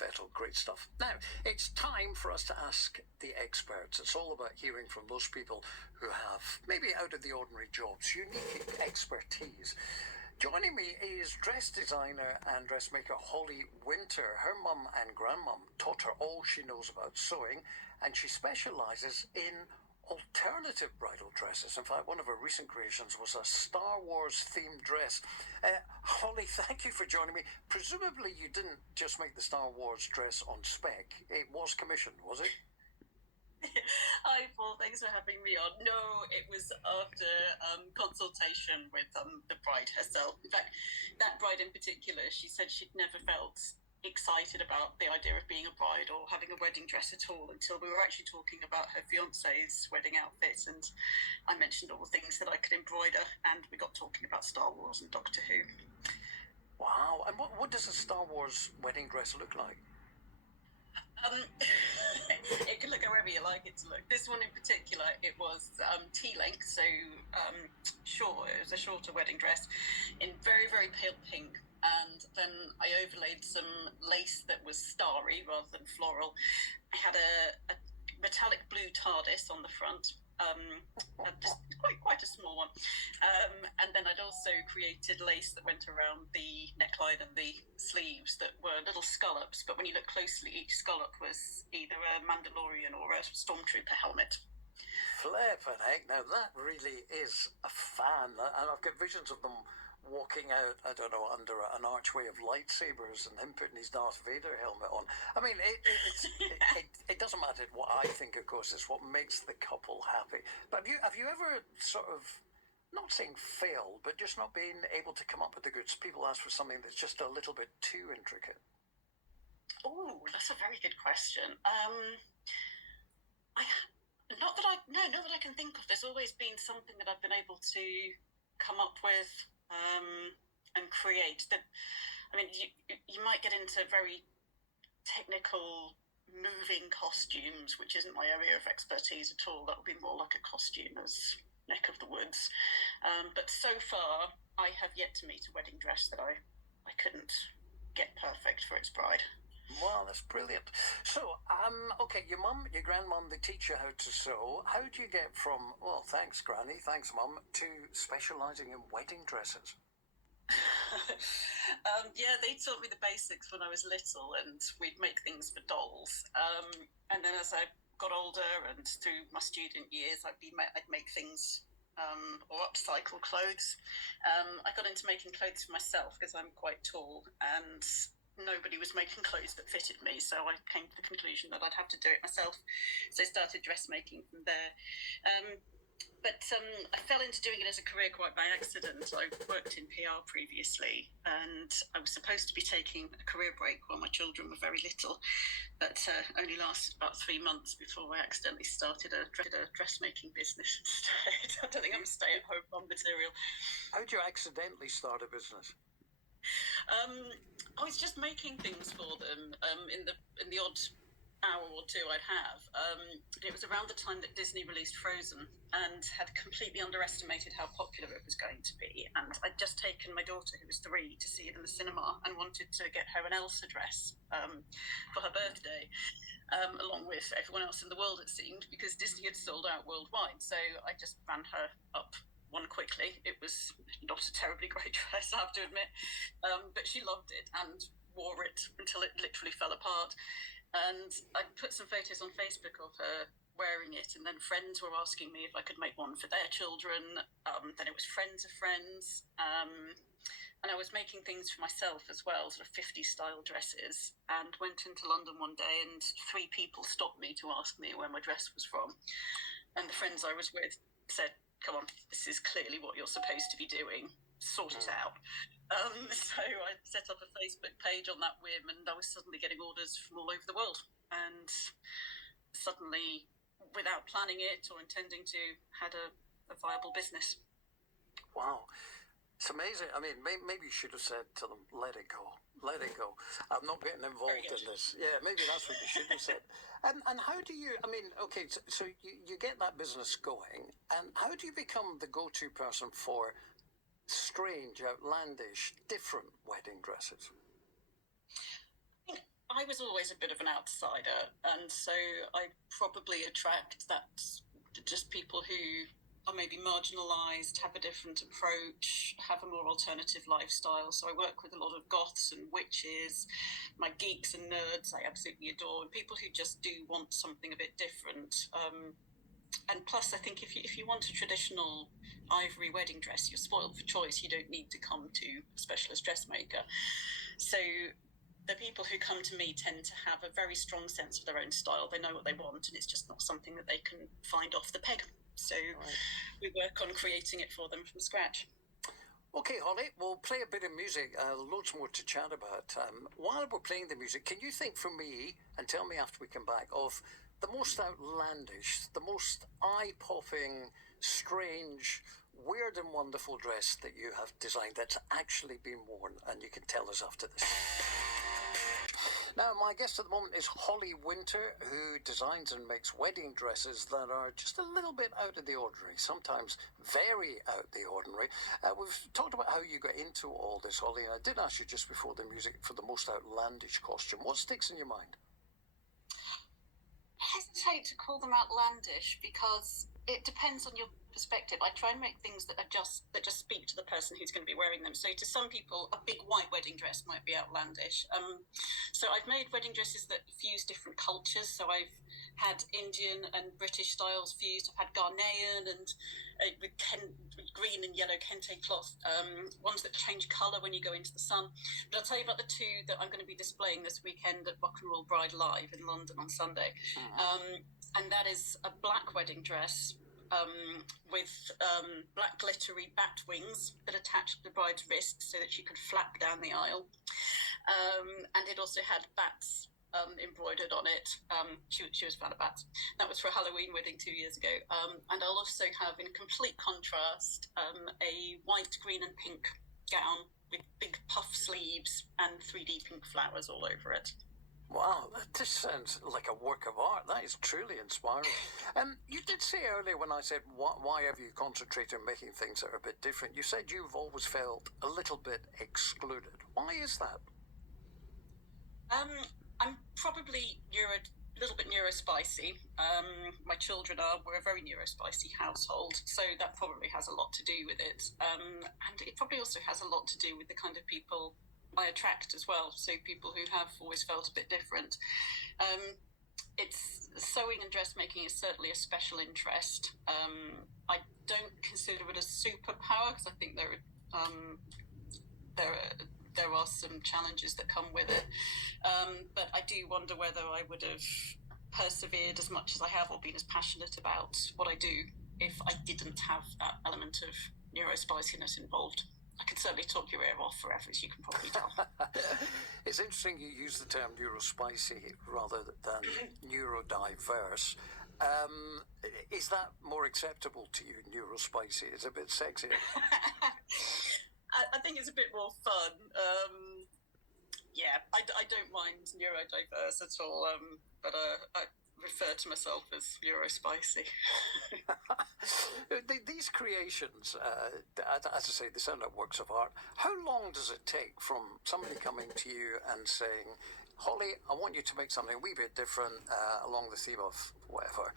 Fettle, great stuff. Now, it's time for us to ask the experts. It's all about hearing from those people who have maybe out of the ordinary jobs, unique expertise. Joining me is dress designer and dressmaker Holly Winter. Her mum and grandmum taught her all she knows about sewing, and she specialises in alternative bridal dresses. In fact, one of her recent creations was a Star Wars themed dress. Holly, thank you for joining me. Presumably you didn't just make the Star Wars dress on spec. It was commissioned, was it? Hi, Paul. Thanks for having me on. No, it was after consultation with the bride herself. In fact, that bride in particular, she said she'd never felt excited about the idea of being a bride or having a wedding dress at all until we were actually talking about her fiance's wedding outfit, and I mentioned all the things that I could embroider, and we got talking about Star Wars and Doctor Who. Wow. And what does a Star Wars wedding dress look like? It can look however you like it to look. This one in particular, it was T-length, so short. It was a shorter wedding dress in very, very pale pink. And then I overlaid some lace that was starry rather than floral. I had a metallic blue TARDIS on the front, just quite a small one. And then I'd also created lace that went around the neckline and the sleeves that were little scallops, but when you look closely, each scallop was either a Mandalorian or a Stormtrooper helmet. Flippin' heck, now that really is a fan, and I've got visions of them walking out, I don't know, under an archway of lightsabers and him putting his Darth Vader helmet on. I mean, it doesn't matter what I think, of course, it's what makes the couple happy. But have you ever sort of, not saying failed, but just not being able to come up with the goods? People ask for something that's just a little bit too intricate. Oh, that's a very good question. Not that I can think of. There's always been something that I've been able to come up with and create. That, I mean, you might get into very technical moving costumes, which isn't my area of expertise at all. That would be more like a costumer's neck of the woods. But so far, I have yet to meet a wedding dress that I couldn't get perfect for its bride. Wow, that's brilliant. So, okay, your mum, your grandmum, they teach you how to sew. How do you get from, well, thanks, Granny, thanks, Mum, to specialising in wedding dresses? Yeah, they taught me the basics when I was little, and we'd make things for dolls. And then as I got older and through my student years, I'd make things or upcycle clothes. I got into making clothes for myself because I'm quite tall, and nobody was making clothes that fitted me, so I came to the conclusion that I'd have to do it myself. So I started dressmaking from there. But I fell into doing it as a career quite by accident. I worked in PR previously, and I was supposed to be taking a career break while my children were very little, but only lasted about 3 months before I accidentally started a dressmaking business instead. I don't think I'm a stay-at-home mum material. How did you accidentally start a business? I was just making things for them in the odd hour or two I'd have. It was around the time that Disney released Frozen and had completely underestimated how popular it was going to be. And I'd just taken my daughter, who was 3, to see it in the cinema and wanted to get her an Elsa dress for her birthday, along with everyone else in the world, it seemed, because Disney had sold out worldwide. So I just ran her up one quickly. It was not a terribly great dress, I have to admit, but she loved it and wore it until it literally fell apart. And I put some photos on Facebook of her wearing it, and then friends were asking me if I could make one for their children. Then it was friends of friends, and I was making things for myself as well, sort of 50s style dresses, and went into London one day, and 3 people stopped me to ask me where my dress was from, and the friends I was with said, "Come on, this is clearly what you're supposed to be doing, sort it out." So I set up a Facebook page on that whim, and I was suddenly getting orders from all over the world, and suddenly, without planning it or intending to, had a viable business. Wow. It's amazing. I mean, maybe you should have said to them, let it go. Let it go. I'm not getting involved in this. Yeah, maybe that's what you should have said. And how do you, I mean, okay, so you get that business going, and how do you become the go-to person for strange, outlandish, different wedding dresses? I think I was always a bit of an outsider, and so I probably attract that, just people who are maybe marginalised, have a different approach, have a more alternative lifestyle. So I work with a lot of goths and witches, my geeks and nerds I absolutely adore, and people who just do want something a bit different. And plus, I think if you want a traditional ivory wedding dress, you're spoiled for choice. You don't need to come to a specialist dressmaker. So the people who come to me tend to have a very strong sense of their own style. They know what they want, and it's just not something that they can find off the peg. So we work on creating it for them from scratch. Okay, Holly, we'll play a bit of music. Loads more to chat about. While we're playing the music, can you think for me, and tell me after we come back, of the most outlandish, the most eye-popping, strange, weird and wonderful dress that you have designed that's actually been worn? And you can tell us after this. Now, my guest at the moment is Holly Winter, who designs and makes wedding dresses that are just a little bit out of the ordinary, sometimes very out of the ordinary. We've talked about how you got into all this, Holly, and I did ask you just before the music for the most outlandish costume. What sticks in your mind? I hesitate to call them outlandish because it depends on your perspective. I try and make things that just speak to the person who's going to be wearing them. So to some people, a big white wedding dress might be outlandish. So I've made wedding dresses that fuse different cultures. So I've had Indian and British styles fused. I've had Ghanaian and with green and yellow kente cloth, ones that change colour when you go into the sun. But I'll tell you about the two that I'm going to be displaying this weekend at Rock and Roll Bride Live in London on Sunday. And that is a black wedding dress with black glittery bat wings that attached to the bride's wrist so that she could flap down the aisle. And it also had bats embroidered on it. She was fan of bats. That was for a Halloween wedding 2 years ago. And I'll also have, in complete contrast, a white, green and pink gown with big puff sleeves and 3D pink flowers all over it. Wow, that just sounds like a work of art. That is truly inspiring. You did say earlier when I said, why have you concentrated on making things that are a bit different? You said you've always felt a little bit excluded. Why is that? I'm probably a little bit neurospicy. My children we're a very neurospicy household, so that probably has a lot to do with it. And it probably also has a lot to do with the kind of people I attract as well, so people who have always felt a bit different. It's sewing and dressmaking is certainly a special interest. I don't consider it a superpower because I think there are some challenges that come with it. But I do wonder whether I would have persevered as much as I have or been as passionate about what I do if I didn't have that element of neurospiciness involved. I could certainly talk your ear off forever, as you can probably tell. It's interesting you use the term neurospicy rather than neurodiverse. Is that more acceptable to you, neurospicy? It's a bit sexier. I think it's a bit more fun. I don't mind neurodiverse at all, but I refer to myself as neurospicy. These creations, as I say, they sound like works of art. How long does it take from somebody coming to you and saying, Holly, I want you to make something a wee bit different along the theme of whatever,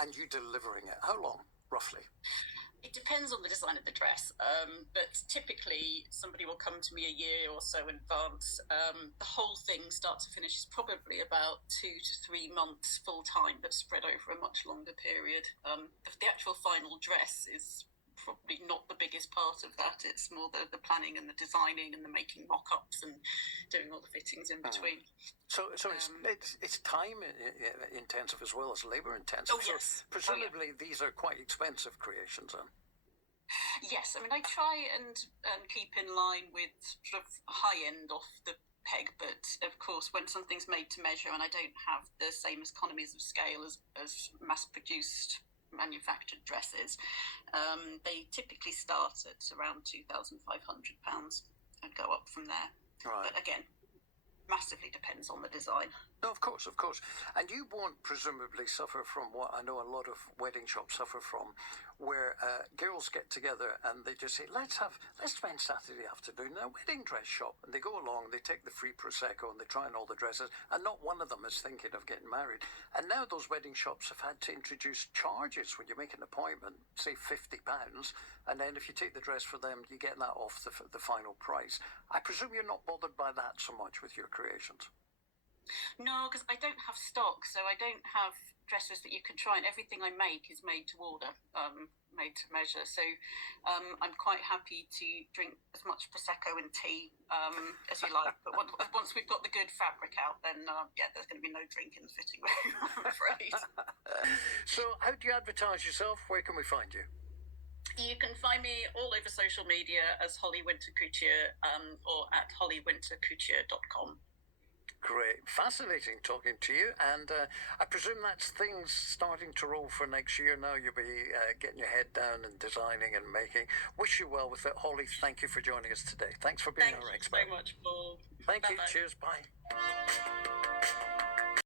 and you delivering it? How long, roughly? It depends on the design of the dress, but typically somebody will come to me a year or so in advance. The whole thing, start to finish, is probably about 2 to 3 months full time, but spread over a much longer period. The actual final dress is probably not the biggest part of that. It's more the planning and the designing and the making mock-ups and doing all the fittings in between. So it's time intensive as well as labour intensive. Oh, yes. Presumably these are quite expensive creations, then. Yes, I mean, I try and keep in line with sort of high end off the peg, but of course when something's made to measure and I don't have the same economies of scale as mass-produced manufactured dresses, they typically start at around £2,500 and go up from there. Right. But again, massively depends on the design. No, of course, of course. And you won't presumably suffer from what I know a lot of wedding shops suffer from, where girls get together and they just say, let's spend Saturday afternoon in a wedding dress shop. And they go along, they take the free Prosecco and they try on all the dresses, and not one of them is thinking of getting married. And now those wedding shops have had to introduce charges when you make an appointment, say £50, and then if you take the dress for them, you get that off the final price. I presume you're not bothered by that so much with your creations. No, because I don't have stock, so I don't have dresses that you can try, and everything I make is made to order, made to measure. So I'm quite happy to drink as much Prosecco and tea as you like. But once we've got the good fabric out, then yeah, there's going to be no drink in the fitting room, I'm afraid. So how do you advertise yourself? Where can we find you? You can find me all over social media as Holly Winter Couture or at hollywintercouture.com. Great. Fascinating talking to you. And I presume that's things starting to roll for next year now. You'll be getting your head down and designing and making. Wish you well with it. Holly, thank you for joining us today. Thanks for being our expert. Thank you so much, Paul. Thank you. Bye-bye. Cheers. Bye.